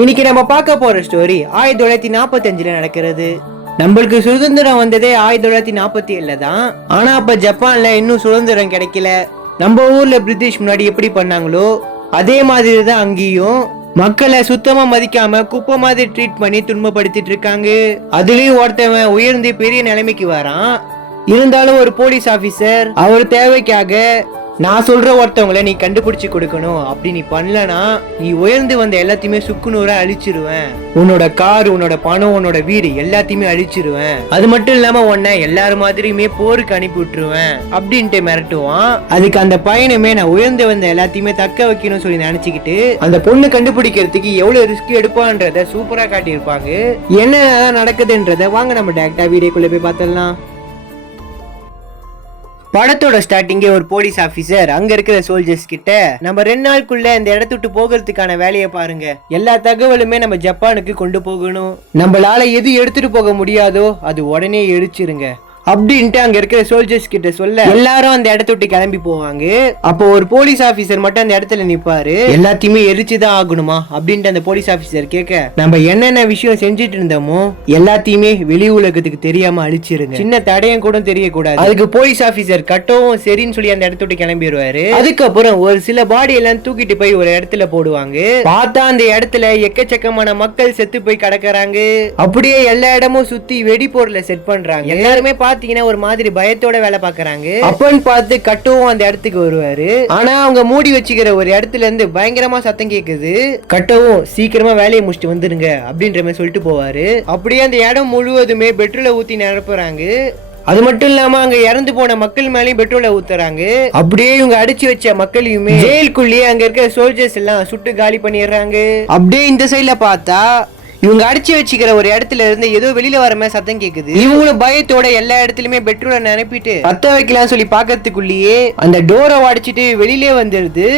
இன்னைக்கு நம்ம பார்க்க போற ஸ்டோரி 1945 நடக்கிறது. நம்மளுக்கு சுதந்திரம் வந்ததே 1947 தான். ஆனா அப்ப ஜப்பான்ல இன்னும் சுதந்திரம் கிடைக்கல. நம்ம ஊர்ல பிரிட்டிஷ் முன்னாடி எப்படி பண்ணாங்களோ அதே மாதிரி தான் அங்கேயும் மக்களை சுத்தமா மதிக்காம குப்பை மாதிரி ட்ரீட் பண்ணி துன்பப்படுத்திட்டு இருக்காங்க. அதுலயும் ஒருத்தவன் உயர்ந்து பெரிய நிலைமைக்கு வரான். இருந்தாலும் ஒரு போலீஸ் ஆபீசர் அவர் தேவைக்காக நான் சொல்ற ஒருத்தவங்களை நீ கண்டுபிடிச்சு கொடுக்கணும், அப்படி நீ பண்ணலனா நீ உயர்ந்து வந்த எல்லாத்தையுமே சுக்குநூறா அழிச்சிருவேன், உன்னோட கார், உன்னோட பணம், உன்னோட வீடு எல்லாத்தையுமே அழிச்சிருவேன், அது மட்டும் இல்லாம உன்னை எல்லாரும் மாதிரியுமே போருக்கு அனுப்பி விட்டுருவேன் அப்படின்ட்டு மிரட்டுவான். அதுக்கு அந்த பையனுமே நான் உயர்ந்து வந்த எல்லாத்தையுமே தக்க வைக்கணும்னு சொல்லி நினைச்சுக்கிட்டு அந்த பொண்ணு கண்டுபிடிக்கிறதுக்கு எவ்வளவு ரிஸ்க் எடுப்பான்றத சூப்பரா காட்டியிருப்பாங்க. என்ன நடக்குதுன்றத வாங்க நம்ம டைரக்டா வீடியோக்குள்ள போய் பார்த்தலாம். படத்தோட ஸ்டார்டிங்கே ஒரு போலீஸ் ஆபீசர் அங்க இருக்கிற சோல்ஜர்ஸ் கிட்ட நம்ம 2 நாளுக்குள்ள இந்த இடத்த விட்டு போகிறதுக்கான வேலையை பாருங்க, எல்லா தகவலுமே நம்ம ஜப்பானுக்கு கொண்டு போகணும், நம்மளால எது எடுத்துட்டு போக முடியாதோ அது உடனே எரிச்சிருங்க அப்படின்ட்டு அங்க இருக்கிற சோல்ஜர்ஸ் கிட்ட சொல்ல எல்லாரும் அந்த இடத்த விட்டு கிளம்பி போவாங்க. அப்போ ஒரு போலீஸ் ஆபீசர் மட்டும் அந்த இடத்துல நிப்பாரு. எல்லாத்தையுமே எரிச்சுதான் ஆகணுமா அப்படின்ட்டு அந்த போலீஸ் ஆபீசர் கேட்க, நம்ம என்னென்ன விஷயம் செஞ்சுட்டு இருந்தோமோ எல்லாத்தையுமே வெளி உலகத்துக்கு தெரியாம அழிச்சிருங்க, சின்ன தடையும் கூட தெரியக்கூடாது. அதுக்கு போலீஸ் ஆபீசர் கட்டவும் சரின்னு சொல்லி அந்த இடத்த விட்டு கிளம்பிடுவாரு. அதுக்கப்புறம் ஒரு சில பாடி எல்லாம் தூக்கிட்டு போய் ஒரு இடத்துல போடுவாங்க. பார்த்தா அந்த இடத்துல எக்கச்சக்கமான மக்கள் செத்து போய் கிடக்குறாங்க. அப்படியே எல்லா இடமும் சுத்தி வெடி பொருளை செட் பண்றாங்க. எல்லாருமே ஒரு மாதிரி பயத்தோட வேலை பாக்குறாங்க. அப்பன்னு பார்த்து கட்டவும் அந்த இடத்துக்கு வருவாரு. ஆனா அவங்க மூடி வச்சுக்கிற ஒரு இடத்துல இருந்து பயங்கரமா சத்தம் கேக்குது. கட்டவும் சீக்கிரமா வேலையை முடிச்சுட்டு வந்துருங்க அப்படின்ற மாதிரி சொல்லிட்டு போவாரு. அப்படியே அந்த இடம் முழுவதுமே பெட்ரோலை ஊத்தி நிரப்புறாங்க. அது மட்டும் இல்லாம அங்க இறந்து போன மக்கள் மேலயும் பெட்ரோலை ஊத்துறாங்க. அப்படியே இவங்க அடிச்சு வச்ச மக்களையுமே ஜெயிலுக்குள்ளேயே அங்க இருக்க சோல்ஜர்ஸ் எல்லாம் சுட்டு காலி பண்ணிடுறாங்க. அப்படியே இந்த சைட்ல பார்த்தா இவங்க அடிச்சு வச்சுக்கிற ஒரு இடத்துல இருந்து ஏதோ வெளியில வர மாதிரி சத்தம் கேக்குது. இவங்களும் பயத்தோட எல்லா இடத்துலயுமே பெட்ரோலை நிரப்பிட்டு பத்த வைக்கலாம் சொல்லி பாக்கிறதுக்குள்ளேயே அந்த டோரை உடைச்சிட்டு வெளியிலே வந்துருது.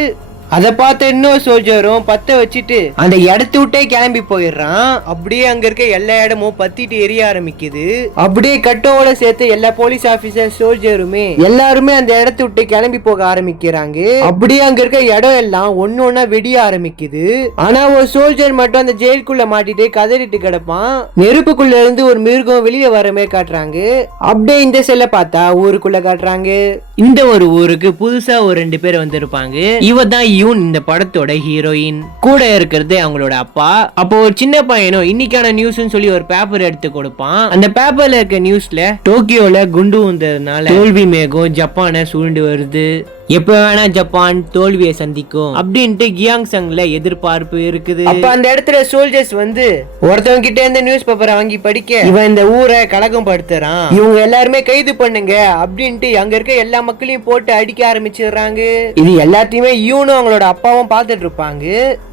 அதை பார்த்த இன்னொரு சோல்ஜரும் பத்த வச்சுட்டு அந்த இடத்த விட்டே கிளம்பி போயிடுறான். அப்படியே அங்க இருக்க எல்லா இடமும் பத்திட்டு எரிய ஆரம்பிக்குது. அப்படியே கட்டோட சேர்த்து எல்லா போலீஸ் ஆபீசர் சோல்ஜருமே எல்லாருமே அந்த இடத்த விட்டு கிளம்பி போக ஆரம்பிக்கிறாங்க. அப்படியே அங்க இருக்க இடம் எல்லாம் ஒன்னொன்னா வெடிய ஆரம்பிக்குது. ஆனா ஒரு சோல்ஜர் மட்டும் அந்த ஜெயிலுக்குள்ள மாட்டிட்டு கதறிட்டு கிடப்பான். நெருப்புக்குள்ள இருந்து ஒரு மிருகம் வெளியே வரமே காட்டுறாங்க. அப்படியே இந்த செல்ல பார்த்தா ஊருக்குள்ள காட்டுறாங்க. இந்த ஒரு ஊருக்கு புதுசா ஒரு 2 பேர் வந்திருப்பாங்க. இவ தான் இந்த படத்தோட ஹீரோயின். கூட இருக்கிறது அவங்களோட அப்பா. அப்போ ஒரு சின்ன பையனும் இன்னைக்கான நியூஸ்னு சொல்லி ஒரு பேப்பர் எடுத்து கொடுப்பான். அந்த பேப்பர்ல இருக்க நியூஸ்ல டோக்கியோல குண்டு வந்ததுனால தோல்வி மேகம் ஜப்பானை சூழ்ந்து வருது, எப்ப வேணா ஜப்பான் தோல்வியை சந்திக்கும் அப்படின்ட்டு கியாங்சங்ல எதிர்பார்ப்பு இருக்குது. அப்ப அந்த இடத்துல சோல்ஜர்ஸ் வந்து ஒருத்தவங்க கிட்ட இந்த நியூஸ் பேப்பரை வாங்கி படிக்க இவன் இந்த ஊரை கலகம் படுத்துறான், இவங்க எல்லாருமே கைது பண்ணுங்க அப்படின்ட்டு அங்க இருக்க எல்லா மக்களையும் போட்டு அடிக்க ஆரம்பிச்சிடுறாங்க. இது எல்லாத்தையுமே இவனும் அவங்களோட அப்பாவும் பார்த்துட்டு இருப்பாங்க.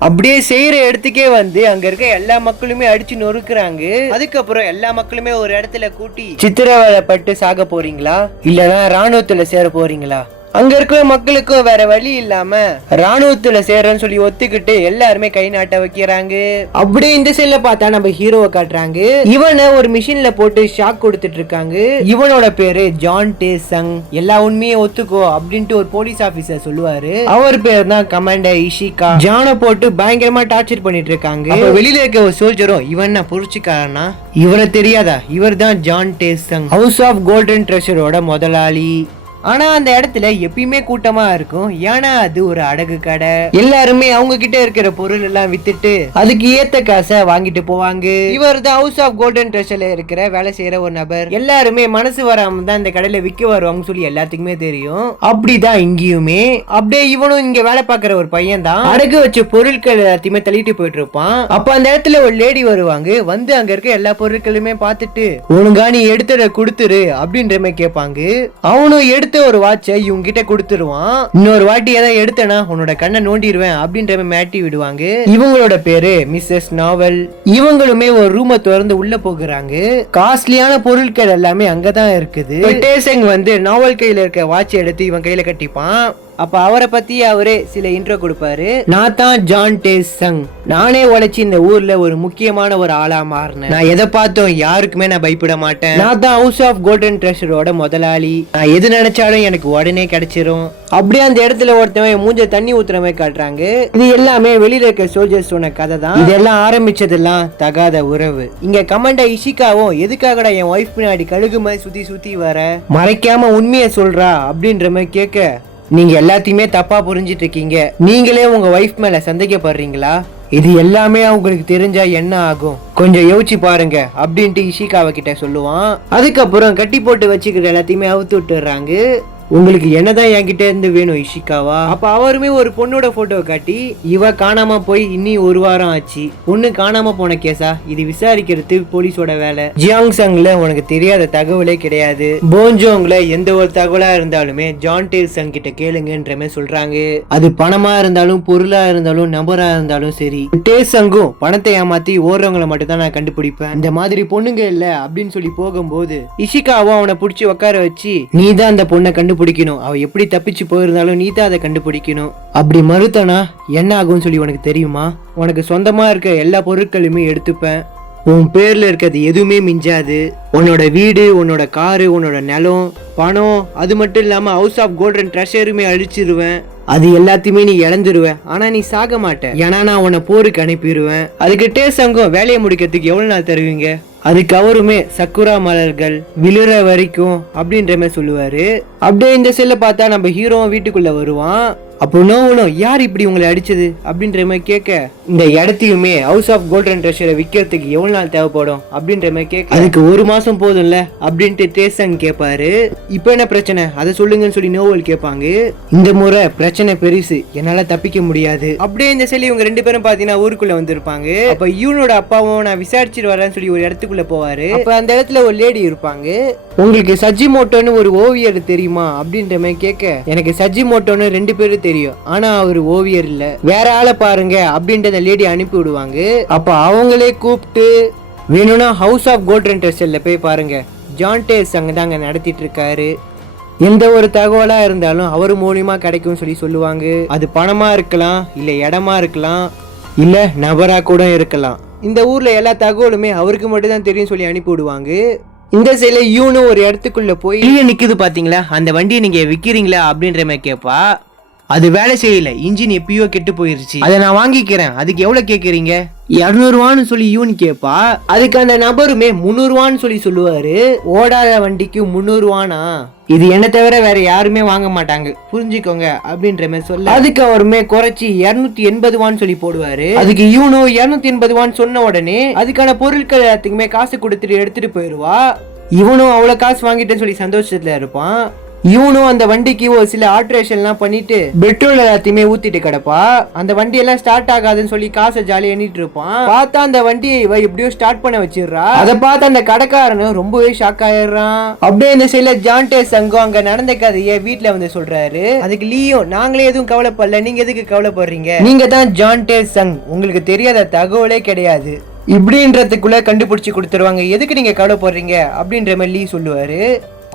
அப்படியே செய்யற இடத்துக்கே வந்து அங்க இருக்க எல்லா மக்களுமே அடிச்சு நொறுக்குறாங்க. அதுக்கப்புறம் எல்லா மக்களுமே ஒரு இடத்துல கூட்டி சித்திரவதைப்பட்டு சாக போறீங்களா இல்லனா ராணுவத்துல சேர போறீங்களா, அங்க இருக்கிற மக்களுக்கும் வேற வழி இல்லாம ராணுவத்துல சேரன்னு சொல்லி ஒத்துக்கிட்டு எல்லாருமே கை நாட்ட வைக்கிறாங்க. அப்படியே இந்த சைட்ல பார்த்தா நம்ம ஹீரோவை காட்டுறாங்க. இவனை ஒரு மிஷின்ல போட்டு ஷாக் கொடுத்துட்டு இருக்காங்க. இவனோட பேரு ஜான் டே சங். எல்லா உண்மையை ஒத்துக்கோ அப்படின்ட்டு ஒரு போலீஸ் ஆபீசர் சொல்லுவாரு. அவர் பேர் தான் கமாண்டர் இஷிகா. ஜானை போட்டு பயங்கரமா டார்ச்சர் பண்ணிட்டு இருக்காங்க. வெளியில இருக்க ஒரு சோல்ஜரும் இவன் புரிச்சுக்காரனா, இவரை தெரியாதா, இவர் தான் John Dae Sung, house of golden ட்ரெஷரோட முதலாளி. ஆனா அந்த இடத்துல எப்பயுமே கூட்டமா இருக்கும். ஏன்னா அது ஒரு அடகு கடை. எல்லாருமே அவங்க கிட்ட இருக்கிற பொருள் எல்லாம் வித்துட்டு அதுக்கு ஏத்த காசை வாங்கிட்டு போவாங்க. இவர் தான் ஹவுஸ் ஆஃப் கோல்டன் ட்ரெஷர்ல இருக்கிற வேலை செய்யற ஒரு நபர். எல்லாருமே மனசு வராம தான் இந்த கடையில விற்க வருவாங்க சொல்லி எல்லாத்துக்குமே தெரியும். அப்படிதான் இங்கேயுமே. அப்படியே இவனும் இங்க வேலை பார்க்கிற ஒரு பையன் தான் அடகு வச்ச பொருட்கள் எல்லாத்தையுமே தள்ளிட்டு போயிட்டு இருப்பான். அப்ப அந்த இடத்துல ஒரு லேடி வருவாங்க. வந்து அங்க இருக்க எல்லா பொருட்களுமே பார்த்துட்டு ஒழுங்கா நீ எடுத்துட கொடுத்துரு அப்படின்ற மாதிரி கேட்பாங்க. அவனும் எடுத்து ஒரு வாட்சை இவங்க கிட்ட கொடுத்துருவான். இன்னொரு வாட்டி ஏதாவது எடுத்தனா உன்னோட கண்ணை நோண்டிடுவேன் அப்படின்ற மாட்டி விடுவாங்க. இவங்களோட பேரு மிஸ்ஸஸ் நாவல். இவங்களுமே ஒரு ரூமை திறந்து உள்ள போகிறாங்க. காஸ்ட்லியான பொருட்கள் எல்லாமே அங்கதான் இருக்குது. டேசங் வந்து நாவல் கையில இருக்க வாட்ச் எடுத்து இவன் கையில கட்டிப்பான். அப்ப அவரை பத்தி அவரே சில இன்ட்ரோ கொடுப்பாரு. நான் தான் ஜான் டேஸ் சங். நானே உழைச்சி இந்த ஊர்ல ஒரு முக்கியமான ஒரு ஆளா மாறினேன். நான் எதை பார்த்தோம் யாருக்குமே நான் பயப்பட மாட்டேன். நான் தான் ஹவுஸ் ஆஃப் கோல்டன் ட்ரெஷரோட முதலாளி. நான் எது நினைச்சாலும் எனக்கு உடனே கிடைச்சிரும். அப்படியே அந்த இடத்துல ஒருத்தவன் மூஞ்ச தண்ணி ஊத்துற மாதிரி காட்டுறாங்க. இது எல்லாமே வெளியில இருக்க சோல்ஜர்ஸ் சொன்ன கதை தான். இதெல்லாம் ஆரம்பிச்சதெல்லாம் தகாத உறவு. இங்க கமாண்டர் இஷிகாவும் எதுக்காகடா என் ஒய்ஃப் பின்னாடி கழுகு மாதிரி சுத்தி சுத்தி வர, மறைக்காம உண்மையை சொல்றா அப்படின்ற மாதிரி கேட்க, நீங்க எல்லாத்தையுமே தப்பா புரிஞ்சிட்டு இருக்கீங்க. நீங்களே உங்க ஒய்ஃப் மேல சந்தேகப்படுறீங்களா? இது எல்லாமே அவங்களுக்கு தெரிஞ்சா என்ன ஆகும் கொஞ்சம் யோசிச்சு பாருங்க அப்படின்ட்டு இஷிகாவ கிட்ட சொல்லுவான். அதுக்கப்புறம் கட்டி போட்டு வச்சுக்கிற எல்லாத்தையுமே அவுத்து விட்டுறாங்க. உங்களுக்கு என்னதான் என்கிட்ட இருந்து வேணும் இஷிகாவா? அப்ப அவருமே ஒரு பொண்ணோட போட்டோவை காட்டி, இவ காணாம போய் இன்னி ஒரு வாரம் ஆச்சு. பொண்ணு காணாம போன கேஸா? இது விசாரிக்கிறது போலீஸோட வேலை. ஜியாங் சங்ல உனக்கு தெரியாத தகவலே கிடையாது. போஞ்சோங்ல எந்த ஒரு தகவலா இருந்தாலுமே ஜான் டேல் சங் கிட்ட கேளுங்கன்ற மாதிரி சொல்றாங்க. அது பணமா இருந்தாலும் பொருளா இருந்தாலும் நபரா இருந்தாலும் சரி. டேல் சங்கும் பணத்தை ஏமாத்தி ஓடுறவங்களை மட்டும் தான் நான் கண்டுபிடிப்பேன். இந்த மாதிரி பொண்ணுங்க இல்ல அப்படின்னு சொல்லி போகும்போது இஷிகாவும் அவனை பிடிச்சி உட்கார வச்சு, நீ தான் அந்த பொண்ணை கண்டுபிடிக்கணும். அவ எப்படி தப்பிச்சு போயிருந்தாலும் நீ தான் அதை கண்டுபிடிக்கணும். அப்படி மறுத்தனா என்ன ஆகும்னு சொல்லி உனக்கு தெரியுமா? உனக்கு சொந்தமா இருக்க எல்லா பொருட்களுமே எடுத்துப்பேன். உன் பேர்ல இருக்கிறது எதுவுமே மிஞ்சாது. உன்னோட வீடு, உன்னோட காரு, உன்னோட நிலம், பணம், அது மட்டும் இல்லாம ஹவுஸ் ஆஃப் கோல்டன் ட்ரெஷருமே அழிச்சிருவேன். அது எல்லாத்தையுமே நீ இழந்துருவேன். ஆனா நீ சாக மாட்டேன். ஏன்னா நான் உன்னை போருக்கு அனுப்பிடுவேன். அதுக்கு டேசங்கும் வேலையை முடிக்கிறதுக்கு எவ்வளவு நாள் தருவீங்க? அதுக்கு அவருமே சக்குரா மலர்கள் விழுற வரைக்கும் அப்படின்ற மாதிரி சொல்லுவாரு. அப்படியே இந்த செல்ல பார்த்தா நம்ம ஹீரோவும் வீட்டுக்குள்ள வருவான். அப்போ நோவனும் யார் இப்படி உங்களை அடிச்சது அப்படின்ற மாதிரி கேட்க, இந்த இடத்தையுமே ஹவுஸ் ஆஃப் கோல்டன் ட்ரெஷரை விற்கிறதுக்கு எவ்வளவு நாள் தேவைப்படும் அப்படின்ற மாதிரி கேட்க, அதுக்கு ஒரு மாசம் போதும்ல அப்படின்ட்டு டேசங் கேட்பாரு. இப்போ என்ன பிரச்சனை அதை சொல்லுங்கன்னு சொல்லி நோவல் கேட்பாங்க. இந்த முறை பிரச்சனை பெருசு, என்னால தப்பிக்க முடியாது. அப்படியே இந்த செல்லி இவங்க ரெண்டு பேரும் பாத்தீங்கன்னா ஊருக்குள்ள வந்திருப்பாங்க. அப்ப யூனோட அப்பாவும் நான் விசாரிச்சுட்டு வரேன்னு சொல்லி ஒரு இடத்துக்குள்ள போவாரு. அப்ப அந்த இடத்துல ஒரு லேடி இருப்பாங்க. உங்களுக்கு சஜிமோட்டோன்னு ஒரு ஓவியர் தெரியுமா அப்படின்ற மாதிரி கேட்க, எனக்கு சஜிமோட்டோன்னு 2 பேரும் தெரியும், ஆனா அவர் ஓவியர் இல்ல, வேற ஆளை பாருங்க அப்படின்ற அந்த லேடி அனுப்பி விடுவாங்க. அப்ப அவங்களே கூப்பிட்டு, வேணும்னா ஹவுஸ் ஆஃப் கோல்டன் ட்ரெஷர்ல போய் பாருங்க, ஜான் டேஸ் அங்க தாங்க நடத்திட்டு இருக்காரு. எந்த ஒரு தகவலா இருந்தாலும் அவர் மூலியமா கிடைக்கும் சொல்லி சொல்லுவாங்க. அது பணமா இருக்கலாம், இல்ல இடமா இருக்கலாம், இல்ல நபரா கூட இருக்கலாம். இந்த ஊர்ல எல்லா தகவலுமே அவருக்கு மட்டும் தான் தெரியும் சொல்லி அனுப்பி விடுவாங்க. இந்த சைடுல யூனு ஒரு இடத்துக்குள்ள போய் நிக்குது பாத்தீங்களா, அந்த வண்டியை நீங்க விக்கிறீங்களா அப்படின்ற மாதிரி கேட்பா. அது வேலை செய்யல, இன்ஜின் எப்பயோ கெட்டு போயிருச்சு, அதை நான் வாங்கிக்கிறேன், அதுக்கு எவ்வளவு கேக்குறீங்க? 200 ரூபான்னு சொல்லி யூன் கேப்பா. அதுக்கு அந்த நபருமே 300 ரூபான்னு சொல்லி சொல்லுவாரு. ஓடாத வண்டிக்கு 300 ரூபானா, இது என்ன தவிர வேற யாருமே வாங்க மாட்டாங்க புரிஞ்சுக்கோங்க அப்படின்ற மாதிரி சொல்ல, அதுக்கு அவருமே குறைச்சி 280 ரூபான்னு சொல்லி போடுவாரு. அதுக்கு யூனோ 280 ரூபான்னு சொன்ன உடனே அதுக்கான பொருட்கள் எல்லாத்துக்குமே காசு கொடுத்துட்டு எடுத்துட்டு போயிருவா. இவனும் அவ்வளவு காசு வாங்கிட்டேன்னு சொல்லி சந்தோஷத்துல இருப்பான். இவனும் அந்த வண்டிக்கு ஒரு சில ஆல்ட்ரேஷன்லாம் பண்ணிட்டு பெட்ரோல் எல்லாத்தையுமே ஊத்திட்டு கிடப்பா. அந்த வண்டி எல்லாம் ஸ்டார்ட் ஆகாதுன்னு சொல்லி காசை ஜாலியா எண்ணிட்டு இருப்பான். பார்த்தா அந்த வண்டியை இவ எப்படியோ ஸ்டார்ட் பண்ண வச்சிடுறா. அதை பார்த்து அந்த கடைக்காரனும் ரொம்பவே ஷாக் ஆயிடுறான். அப்படியே இந்த சைடுல ஜான் டேஸ் சங்கம் அங்க நடந்த கதையை வீட்டுல வந்து சொல்றாரு. அதுக்கு லீயும், நாங்களே எதுவும் கவலைப்படல, நீங்க எதுக்கு கவலைப்படுறீங்க? நீங்க தான் ஜான் டேஸ் சங், உங்களுக்கு தெரியாத தகவலே கிடையாது இப்படின்றதுக்குள்ள கண்டுபிடிச்சு கொடுத்துருவாங்க, எதுக்கு நீங்க கவலைப்படுறீங்க அப்படின்ற மாதிரி லீ சொல்லுவாரு.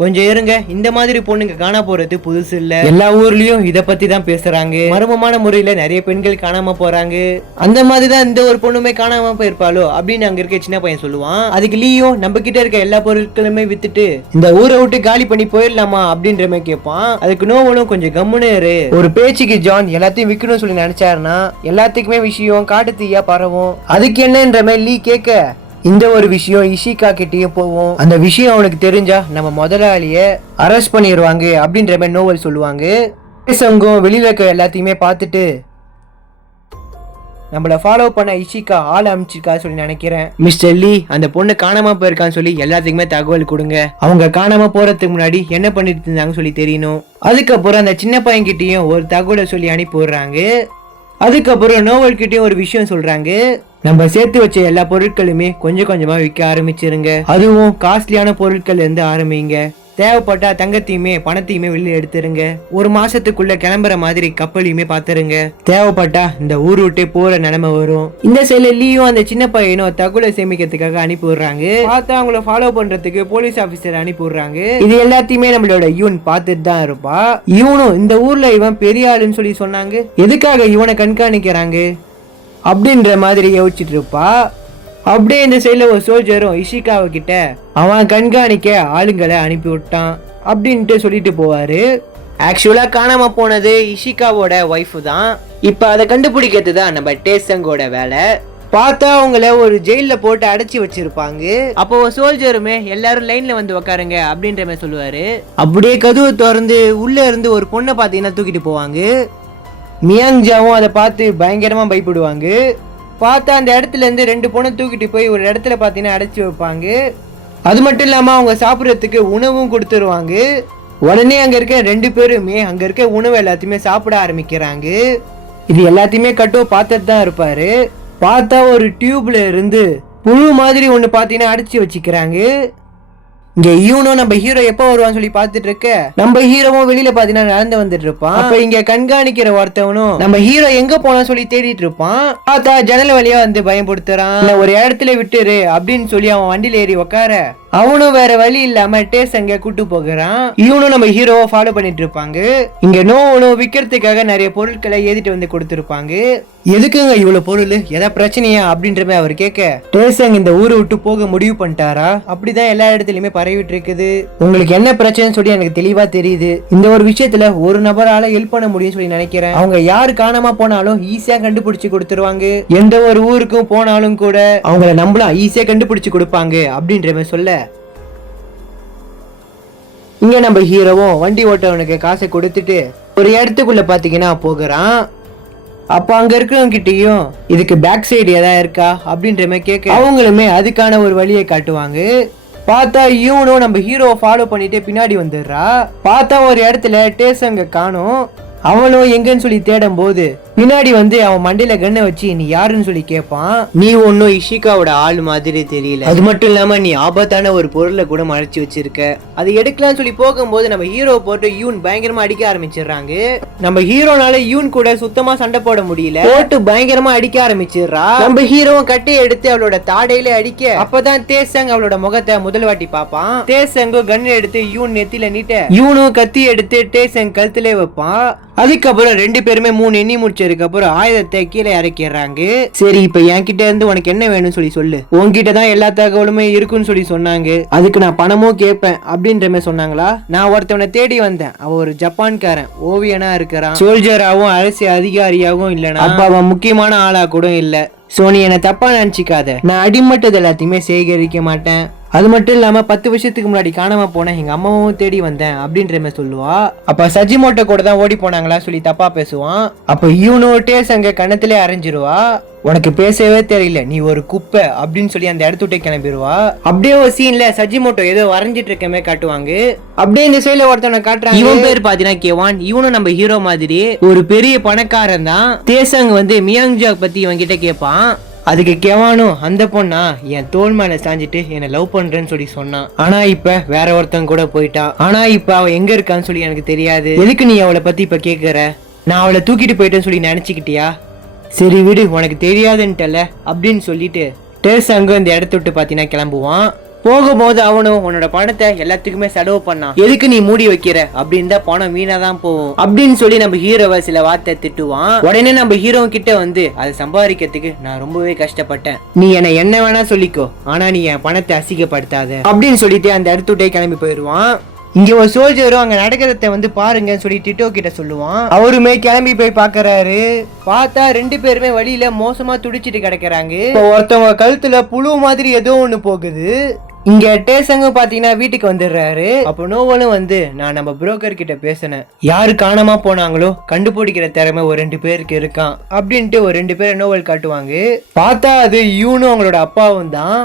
கொஞ்சம் இருங்க, இந்த மாதிரி பொண்ணுங்க காணா போறது புதுசு இல்ல, எல்லா ஊர்லயும் இத பத்தி தான் பேசுறாங்க. மர்மமான முறையில நிறைய பெண்கள் காணாம போறாங்க, அந்த மாதிரிதான் இந்த ஒரு பொண்ணுமே காணாம போயிருப்பாளோ அப்படின்னு அங்க இருக்க சின்ன பையன் சொல்லுவான். அதுக்கு லீயும், நம்ம கிட்ட இருக்க எல்லா பொருட்களுமே வித்துட்டு இந்த ஊரை விட்டு காலி பண்ணி போயிடலாமா அப்படின்ற மாதிரி கேட்பான். அதுக்கு நோவனும் கொஞ்சம் கம்முன்னு இரு, ஒரு பேச்சுக்கு ஜான் எல்லாத்தையும் விற்கணும்னு சொல்லி நினைச்சாருன்னா எல்லாத்துக்குமே விஷயம் காட்டு தீயா பரவும், அதுக்கு என்னன்ற மாதிரி லீ கேட்க, இந்த ஒரு விஷயம் இஷிகா கிட்டயே போவோம், அந்த விஷயம் அவனுக்கு தெரிஞ்சா நம்ம முதலாளிய அரெஸ்ட் பண்ணிடுவாங்க அப்படின்ற மாதிரி நோவல் சொல்லுவாங்க. சங்கம் வெளியில இருக்க எல்லாத்தையுமே பார்த்துட்டு, நம்மள ஃபாலோ பண்ண இஷிகா ஆள் அனுப்பிச்சிருக்கா சொல்லி நினைக்கிறேன். மிஸ்டர் லீ, அந்த பொண்ணு காணாம போயிருக்கான்னு சொல்லி எல்லாத்துக்குமே தகவல் கொடுங்க. அவங்க காணாம போறதுக்கு முன்னாடி என்ன பண்ணிட்டு இருந்தாங்கன்னு சொல்லி தெரியணும். அதுக்கப்புறம் அந்த சின்ன பையன் கிட்டயும் ஒரு தகவலை சொல்லி அனுப்பி விடுறாங்க. அதுக்கப்புறம் நோவல் கிட்டயும் ஒரு விஷயம் சொல்றாங்க, நம்ம சேர்த்து வச்ச எல்லா பொருட்களுமே கொஞ்சம் கொஞ்சமா விற்க ஆரம்பிச்சிருங்க, அதுவும் காஸ்ட்லியான பொருட்கள் இருந்து ஆரம்பிங்க. தேவைப்பட்டா தங்கத்தையுமே பணத்தையுமே வெளியே எடுத்துருங்க. ஒரு மாசத்துக்குள்ள கிளம்புற மாதிரி கப்பலையுமே பாத்துருங்க. தேவைப்பட்டா இந்த ஊர் விட்டே போற நிலைமை வரும். இந்த சைடுல லீயும் அந்த சின்ன பையனும் தகவலை சேமிக்கிறதுக்காக அனுப்பி விடுறாங்க. பார்த்தா அவங்கள ஃபாலோ பண்றதுக்கு போலீஸ் ஆபீசர் அனுப்பி விடுறாங்க. இது எல்லாத்தையுமே நம்மளோட யூன் பார்த்துட்டு தான் இருப்பா. இவனும் இந்த ஊர்ல இவன் பெரிய ஆளுன்னு சொல்லி சொன்னாங்க, எதுக்காக இவனை கண்காணிக்கிறாங்க அப்படின்ற மாதிரி யோசிச்சுட்டு இருப்பா. அப்படியே இந்த சைட்ல ஒரு சோல்ஜரும் இஷிகாவை கிட்ட அவன் கண்காணிக்க ஆளுங்களை அனுப்பி விட்டான் அப்படின்ட்டு சொல்லிட்டு போவாரு. ஆக்சுவலா காணாம போனது இஷிகாவோட ஒய்ஃப் தான். இப்ப அதை கண்டுபிடிக்கிறது தான் நம்ம டேசங்கோட வேலை. பார்த்தா அவங்கள ஒரு ஜெயில போட்டு அடைச்சி வச்சிருப்பாங்க. அப்போ சோல்ஜருமே எல்லாரும் லைன்ல வந்து உக்காருங்க அப்படின்ற மாதிரி சொல்லுவாரு. அப்படியே கதவை திறந்து உள்ள இருந்து ஒரு பொண்ணை பார்த்தீங்கன்னா தூக்கிட்டு போவாங்க. மியாங்ஜாவும் அதை பார்த்து பயங்கரமா பயப்படுவாங்க. பார்த்தா அந்த இடத்துல இருந்து 2 பொண்ணை தூக்கிட்டு போய் ஒரு இடத்துல பார்த்தீங்கன்னா அடைச்சி வைப்பாங்க. அது மட்டும் இல்லாம அவங்க சாப்பிட்றதுக்கு உணவும் கொடுத்துருவாங்க. உடனே அங்க இருக்க 2 பேருமே அங்க இருக்க உணவு எல்லாத்தையுமே சாப்பிட ஆரம்பிக்கிறாங்க. இது எல்லாத்தையுமே கட்டோ பார்த்துட்டு தான் இருப்பாரு. பார்த்தா ஒரு டியூப்ல இருந்து புழு மாதிரி ஒண்ணு பார்த்தீங்கன்னா அடைச்சி வச்சுக்கிறாங்க. இங்க யூனும் நம்ம ஹீரோ எப்ப வருவான்னு சொல்லி பாத்துட்டு இருக்க, நம்ம ஹீரோவும் வெளியில பாத்தீங்கன்னா நடந்து வந்துட்டு இருப்பான். அப்ப இங்க கண்காணிக்கிற ஒருத்தவனும் நம்ம ஹீரோ எங்க போனான்னு சொல்லி தேடிட்டு இருப்பான். பார்த்தா ஜன்னல் வழியா வந்து பயன்படுத்துறான். ஒரு இடத்துல விட்டுரு அப்படின்னு சொல்லி அவன் வண்டியில ஏறி உக்கார அவனும் வேற வழி இல்லாம டேசங்க கூட்டு போகிறான். இவனும் நம்ம ஹீரோவை ஃபாலோ பண்ணிட்டு இருப்பாங்க. இங்க நோவனும் விற்கிறதுக்காக நிறைய பொருட்களை ஏதிட்டு வந்து கொடுத்துருப்பாங்க. எதுக்குங்க இவ்வளவு பொருள், எதா பிரச்சனையா அப்படின்ற மாதிரி அவர் கேட்க, டேசங் இந்த ஊரை விட்டு போக முடிவு பண்ணிட்டாரா, அப்படிதான் எல்லா இடத்துலயுமே பரவிட்டு இருக்குது. உங்களுக்கு என்ன பிரச்சனைன்னு சொல்லி எனக்கு தெளிவா தெரியுது. இந்த ஒரு விஷயத்துல ஒரு நபரால ஹெல்ப் பண்ண முடியும்னு சொல்லி நினைக்கிறேன். அவங்க யாரு காணாம போனாலும் ஈஸியா கண்டுபிடிச்சு கொடுத்துருவாங்க. எந்த ஒரு ஊருக்கும் போனாலும் கூட அவங்கள நம்பலாம் ஈஸியா கண்டுபிடிச்சு கொடுப்பாங்க அப்படின்ற மாதிரி சொல்ல, இங்க நம்ம ஹீரோவும் வண்டி ஓட்டவனுக்கு காசை கொடுத்துட்டு ஒரு இடத்துக்குள்ள பாத்தீங்கன்னா போகிறான். அப்ப அங்க இருக்கிறவங்க கிட்டயும் இதுக்கு பேக் சைடு ஏதாவது இருக்கா அப்படின்ற மாதிரி கேட்க அவங்களுமே அதுக்கான ஒரு வழியை காட்டுவாங்க. பார்த்தா இவனும் நம்ம ஹீரோவை ஃபாலோ பண்ணிட்டு பின்னாடி வந்துடுறா. பார்த்தா ஒரு இடத்துல டேசங்க காணும். அவனும் எங்கன்னு சொல்லி தேடும் போது பின்னாடி வந்து அவன் மண்டையில கண்ணை வச்சு நீ யாருன்னு சொல்லி கேட்பான். நீ ஒன்னும் இஷிகாவோட ஆள் மாதிரி தெரியல, அது மட்டும் இல்லாம நீ ஆபத்தான ஒரு பொருளை கூட மறைச்சு வச்சிருக்க. அதை எடுக்கலாம்னு சொல்லி போகும்போது நம்ம ஹீரோ போட்டு யூன் பயங்கரமா அடிக்க ஆரம்பிச்சிடுறாங்க. நம்ம ஹீரோனால யூன் கூட சுத்தமா சண்டை போட முடியல, போட்டு பயங்கரமா அடிக்க ஆரம்பிச்சிடுறா. நம்ம ஹீரோவும் கட்டையை எடுத்து அவளோட தாடையில அடிக்க அப்பதான் தேசங் அவளோட முகத்தை முதல் வாட்டி பாப்பான். தேசங்கும் கன் எடுத்து யூன் நெத்தில நீட்ட யூனும் கத்தி எடுத்து டேசங் கழுத்திலே வைப்பான். அதுக்கப்புறம் 2 பேருமே 3 எண்ணி முடிச்சதுக்கு அப்புறம் ஆயுதத்தை கீழே இறக்கிடுறாங்க. சரி இப்ப என்கிட்ட இருந்து உனக்கு என்ன வேணும்னு சொல்லி சொல்லு, உன்கிட்ட தான் எல்லா தகவலுமே இருக்குன்னு சொல்லி சொன்னாங்க, அதுக்கு நான் பணமும் கேட்பேன் அப்படின்ற மாதிரி சொன்னாங்களா. நான் ஒருத்தவனை தேடி வந்தேன், அவன் ஒரு ஜப்பான்காரன் ஓவியனா இருக்கிறான், சோல்ஜராகவும் அரசு அதிகாரியாகவும் இல்லைனா அப்ப அவன் முக்கியமான ஆளா கூட இல்ல. சோ நீ என்ன தப்பா நினைச்சிக்காத, நான் அடிமட்டது எல்லாத்தையுமே சேகரிக்க மாட்டேன். அது மட்டும் இல்லாம 10 வருஷத்துக்கு முன்னாடி காணாம போன எங்க அம்மாவும் தேடி வந்தேன் அப்படின்ற மாதிரி சொல்லுவா. அப்ப சஜிமோட்டோ கூட தான் ஓடி போனாங்களா சொல்லி தப்பா பேசுவான். அப்ப இவனோ டேசங்க கணத்திலே அரைஞ்சிருவா. உனக்கு பேசவே தெரியல, நீ ஒரு குப்பை அப்படின்னு சொல்லி அந்த இடத்து விட்டே கிளம்பிடுவா. அப்படியே ஒரு சீன்ல சஜிமோட்டோ ஏதோ வரைஞ்சிட்டு இருக்கமே காட்டுவாங்க. அப்படியே இந்த சைடுல ஒருத்தவனை காட்டுறாங்க. இவன் பேர் பாத்தீங்கன்னா கேவான். இவனும் நம்ம ஹீரோ மாதிரி ஒரு பெரிய பணக்காரன் தான். தேசங் வந்து மியாங்ஜாக் பத்தி இவன் கிட்ட கேட்பான். அதுக்கு கேவானும் அந்த பொண்ணா என் தோல் மேல சாஞ்சிட்டு என்ன லவ் பண்றேன்னு சொல்லி சொன்னான். ஆனா இப்ப வேற ஒருத்தன் கூட போயிட்டான். ஆனா இப்ப அவ எங்க இருக்கான்னு சொல்லி எனக்கு தெரியாது. எதுக்கு நீ அவளை பத்தி இப்ப கேக்குற? நான் அவளை தூக்கிட்டு போயிட்டேன்னு சொல்லி நினைச்சுக்கிட்டியா? சரி விடு, உனக்கு தெரியாதுன்ட்டல அப்படின்னு சொல்லிட்டு டேசங்கும் இந்த இடத்த விட்டு பாத்தீங்கன்னா கிளம்புவான். போகும்போது அவனும் உன்னோட பணத்தை எல்லாத்துக்குமே செலவு பண்ணான், எதுக்கு நீ மூடி வைக்கிற அப்படின்னு தான் பணம் வீணா தான் போகும் அப்படின்னு சொல்லி நம்ம ஹீரோவை சில வார்த்தை திட்டுவான். உடனே நம்ம ஹீரோ கிட்ட வந்து அதை சம்பாதிக்கிறதுக்கு நான் ரொம்பவே கஷ்டப்பட்டேன், நீ என்ன வேணா சொல்லிக்கோ, ஆனா நீ என் பணத்தை அசிங்கப்படுத்தாத அப்படின்னு சொல்லிட்டு அந்த இடத்துட்டே கிளம்பி போயிடுவான். இங்க ஒரு சோல்ஜரும் அங்க நடக்கிறத வந்து பாருங்கன்னு சொல்லி டிட்டோ கிட்ட சொல்லுவான். அவருமே கிளம்பி போய் பாக்குறாரு. பார்த்தா 2 பேருமே வழியில மோசமா துடிச்சிட்டு கிடக்குறாங்க. ஒருத்தவங்க கழுத்துல புழு மாதிரி ஏதோ ஒண்ணு போகுது. இங்க டேசங்க பாத்தீங்கன்னா வீட்டுக்கு வந்துடுறாரு. அப்ப நோவலும் வந்து நான் நம்ம புரோக்கர் கிட்ட பேசினேன், யாரு காணாம போனாங்களோ கண்டுபிடிக்கிற திறமை ஒரு 2 பேருக்கு இருக்கான் அப்படின்ட்டு ஒரு 2 பேரை நோவல் காட்டுவாங்க. பார்த்தா அது யூனும் அவங்களோட அப்பாவும் தான்.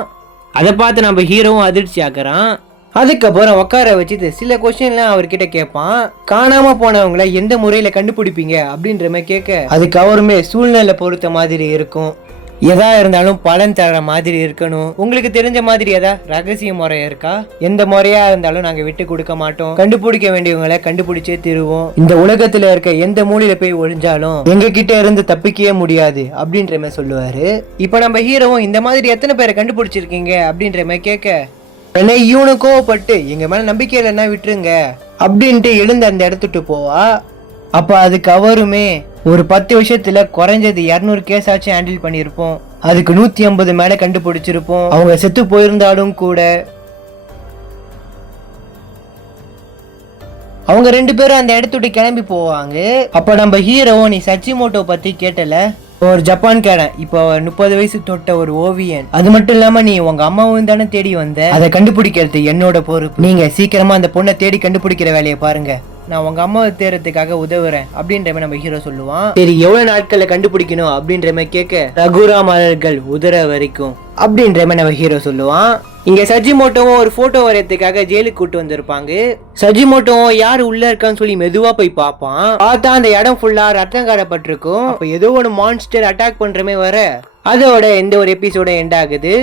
அதை பார்த்து நம்ம ஹீரோவும் அதிர்ச்சி ஆக்குறான். அதுக்கப்புறம் உட்கார வச்சுட்டு சில கொஸ்டின்லாம் அவர்கிட்ட கேட்பான். காணாம போனவங்களை எந்த முறையில கண்டுபிடிப்பீங்க அப்படின்ற மாதிரி கேட்க அதுக்கு அவருமே சூழ்நிலை பொறுத்த மாதிரி இருக்கும், எதா இருந்தாலும் பலன் தர மாதிரி இருக்கணும். உங்களுக்கு தெரிஞ்ச மாதிரி ஏதாவது ரகசிய முறை இருக்கா? எந்த முறையா இருந்தாலும் நாங்க விட்டு கொடுக்க மாட்டோம். கண்டுபிடிக்க வேண்டியவங்களை கண்டுபிடிச்சே தருவோம். இந்த உலகத்துல இருக்க எந்த மூலையில போய் ஒழிஞ்சாலும் எங்க கிட்ட இருந்து தப்பிக்கவே முடியாது அப்படின்ற மாதிரி சொல்லுவாரு. இப்ப நம்ம ஹீரோவும் இந்த மாதிரி எத்தனை பேரை கண்டுபிடிச்சிருக்கீங்க அப்படின்ற மாதிரி கேட்க, உடனே இவனு கோவப்பட்டு எங்க மேல நம்பிக்கை இல்லைன்னா விட்டுருங்க அப்படின்ட்டு எழுந்து அந்த இடத்துட்டு போவா. அப்ப அதுக்கு அவருமே ஒரு 10 வருஷத்துல குறைஞ்சது 200 கேஸ் ஆச்சு ஹேண்டில் பண்ணியிருப்போம், அதுக்கு 150 மேல கண்டுபிடிச்சிருப்போம். அவங்க செத்து போயிருந்தாலும் கூட அவங்க 2 பேரும் அந்த இடத்துட்டு கிளம்பி போவாங்க. அப்ப நம்ம ஹீரோவும் நீ சச்சிமோட்டோ பத்தி கேட்டல, ஒரு ஜப்பான்காரன், இப்போ 30 வயசு தொட்ட ஒரு ஓவியன். அது மட்டும் இல்லாம நீ உங்க அம்மாவும் தானே தேடி வந்த, அதை கண்டுபிடிக்கிறது என்னோட பொறுப்பு. நீங்க சீக்கிரமா அந்த பொண்ணை தேடி கண்டுபிடிக்கிற வேலையை பாருங்க, நான் உங்க அம்மாவை தேர்றதுக்காக உதவுறேன் அப்படின்ற மாதிரி நம்ம ஹீரோ சொல்லுவான். சரி எவ்வளவு நாட்கள்ல கண்டுபிடிக்கணும் அப்படின்ற மாதிரி கேட்க, ரகுராம் மலர்கள் உதற வரைக்கும் அப்படின்ற மாதிரி நம்ம ஹீரோ சொல்லுவான். இங்க சஜிமோட்டோவும் ஒரு போட்டோ வரையறதுக்காக ஜெயிலுக்கு கூட்டு வந்திருப்பாங்க. சஜிமோட்டோவும் யாரு உள்ள இருக்கான்னு சொல்லி மெதுவா போய் பார்ப்பான். பார்த்தா அந்த இடம் ஃபுல்லா ரத்தம் காரப்பட்டிருக்கும். அப்ப ஏதோ ஒரு மான்ஸ்டர் அட்டாக் பண்றமே வர, அதோட இந்த ஒரு எபிசோட எண்ட் ஆகுது.